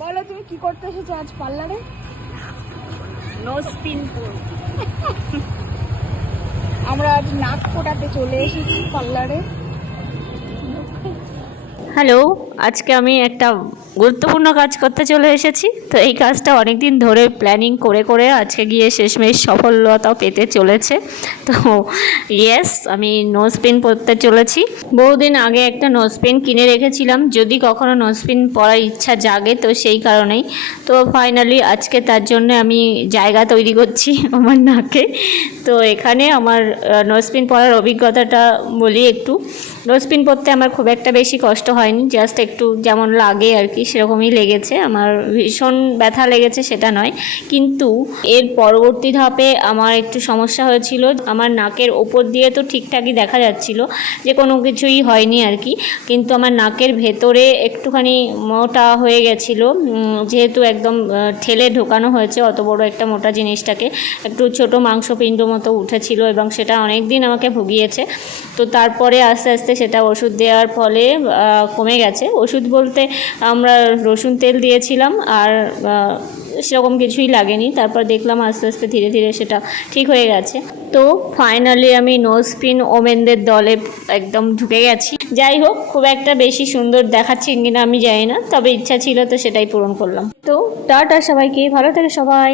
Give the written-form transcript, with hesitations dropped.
বলো তুমি কি করতে এসেছো আজ পার্লারে? নোজ পিন আমরা আজ নাক ফোটাতে চলে এসেছি পার্লারে। হ্যালো, আজকে আমি একটা গুরুত্বপূর্ণ কাজ করতে চলে এসেছি। তো এই কাজটা অনেক দিন ধরে প্ল্যানিং করে করে আজকে গিয়ে শেষমেশ সফলতাও পেতে চলেছে। তো ইয়েস, আমি নোজ পিন পরতে চলেছি। বহুদিন আগে একটা নোজ পিন কিনে রেখেছিলাম, যদি কখনো নোজ পিন পরার ইচ্ছা জাগে তো সেই কারণেই। তো ফাইনালি আজকে তার জন্য আমি জায়গা তৈরি করছি আমার নাকে। তো এখানে আমার নোজ পিন পরার অভিজ্ঞতাটা বলি একটু। নোজ পিন পরতে আমার খুব একটা বেশি কষ্ট হয়নি, জাস্ট একটু যেমন লাগে আর কি সেরকমই লেগেছে। আমার ভীষণ ব্যথা লেগেছে সেটা নয়, কিন্তু এর পরবর্তী ধাপে আমার একটু সমস্যা হয়েছিল। আমার নাকের ওপর দিয়ে তো ঠিকঠাকই দেখা যাচ্ছিল যে কোনো কিছুই হয়নি আর কি, কিন্তু আমার নাকের ভেতরে একটুখানি মোটা হয়ে গেছিলো। যেহেতু একদম ঠেলে ঢোকানো হয়েছে অত বড় একটা মোটা জিনিসটাকে, একটু ছোট মাংসপিণ্ড মতো উঠেছিল এবং সেটা অনেক দিন আমাকে ভুগিয়েছে। তো তারপরে আস্তে আস্তে সেটা ওষুধ দেওয়ার ফলে কমে গেছে। ওষুধ বলতে আমরা রসুন তেল দিয়েছিলাম আর সেরকম কিছুই লাগেনি। তারপর দেখলাম আস্তে আস্তে ধীরে ধীরে সেটা ঠিক হয়ে গেছে। তো ফাইনালি আমি নোজ পিন ওমেনদের দলে একদম ঢুকে গেছি। যাই হোক, খুব একটা বেশি সুন্দর দেখাচ্ছি কিনা আমি জানি না, তবে ইচ্ছা ছিল তো সেটাই পূরণ করলাম। তো টাটা সবাইকে, ভালো থেকে সবাই।